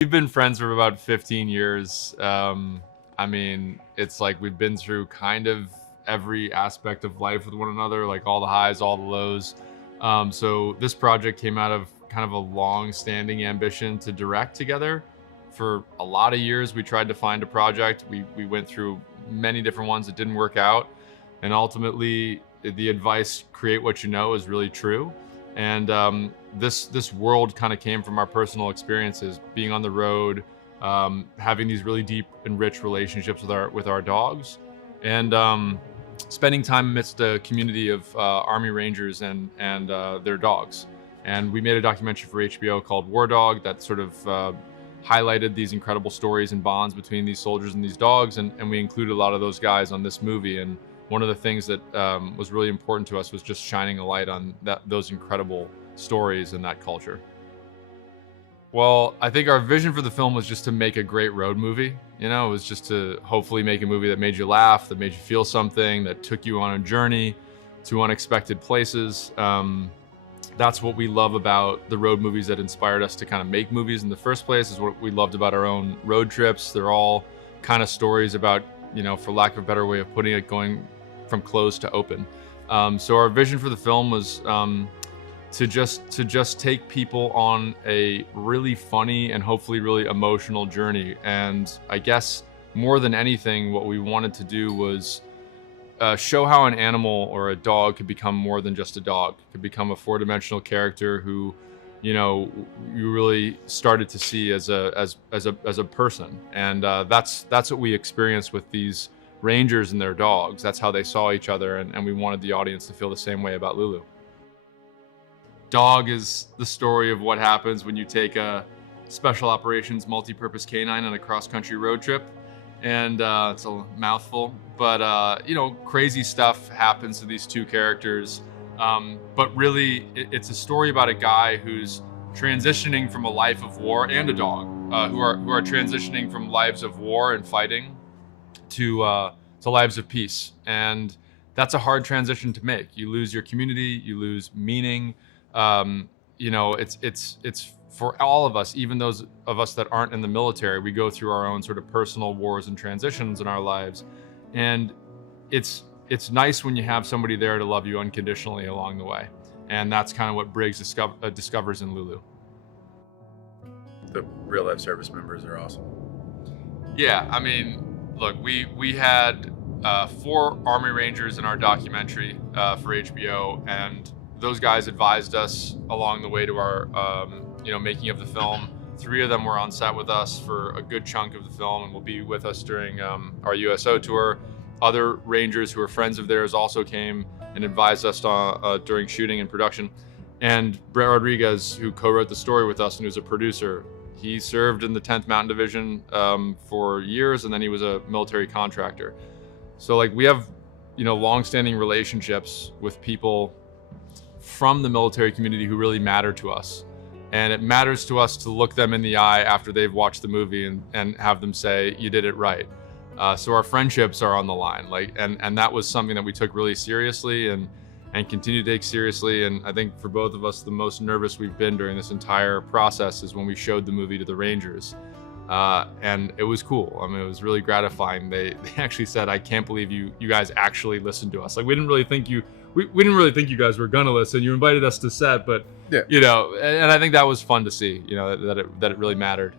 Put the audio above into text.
We've been friends for about 15 years. I mean, it's like we've been through kind of every aspect of life with one another, like all the highs, all the lows. So this project came out of kind of a long-standing ambition to direct together. For a lot of years, we tried to find a project. We went through many different ones that didn't work out, and ultimately, the advice "create what you know" is really true. And this world kind of came from our personal experiences, being on the road, having these really deep and rich relationships with our dogs, and spending time amidst a community of Army Rangers and their dogs. And we made a documentary for HBO called War Dog that sort of highlighted these incredible stories and bonds between these soldiers and these dogs, and we included a lot of those guys on this movie. And one of the things that was really important to us was just shining a light on those incredible stories and that culture. Well, I think our vision for the film was just to make a great road movie. You know, it was just to hopefully make a movie that made you laugh, that made you feel something, that took you on a journey to unexpected places. That's what we love about the road movies that inspired us to kind of make movies in the first place, is what we loved about our own road trips. They're all kind of stories about, you know, for lack of a better way of putting it, going from closed to open. So our vision for the film was to just take people on a really funny and hopefully really emotional journey. And I guess more than anything, what we wanted to do was show how an animal or a dog could become more than just a dog. Could become a four-dimensional character who, you know, you really started to see as a person. And that's what we experienced with these rangers and their dogs. That's how they saw each other, and we wanted the audience to feel the same way about Lulu. Dog is the story of what happens when you take a special operations multi-purpose canine on a cross-country road trip. And it's a mouthful, but you know, crazy stuff happens to these two characters. But really, it's a story about a guy who's transitioning from a life of war, and a dog who are transitioning from lives of war and fighting to lives of peace. And that's a hard transition to make. You lose your community, you lose meaning. You know, it's for all of us, even those of us that aren't in the military. We go through our own sort of personal wars and transitions in our lives, and it's nice when you have somebody there to love you unconditionally along the way. And that's kind of what Briggs discovers in Lulu. The real life service members are awesome. Yeah, I mean, look, we had 4 Army Rangers in our documentary for HBO, and those guys advised us along the way to our you know, making of the film. 3 of them were on set with us for a good chunk of the film and will be with us during our USO tour. Other Rangers who are friends of theirs also came and advised us during shooting and production. And Brett Rodriguez, who co-wrote the story with us and who's a producer, he served in the 10th Mountain Division for years, and then he was a military contractor. So like, we have, you know, long-standing relationships with people from the military community who really matter to us. And it matters to us to look them in the eye after they've watched the movie and have them say, "You did it right." So our friendships are on the line, like, and that was something that we took really seriously and continue to take seriously. And I think for both of us, the most nervous we've been during this entire process is when we showed the movie to the Rangers. And it was cool. I mean, it was really gratifying. They actually said, "I can't believe you guys actually listened to us. Like, we didn't really think you guys were gonna listen. You invited us to set, but Yeah. you know." And I think that was fun to see. You know, that it really mattered.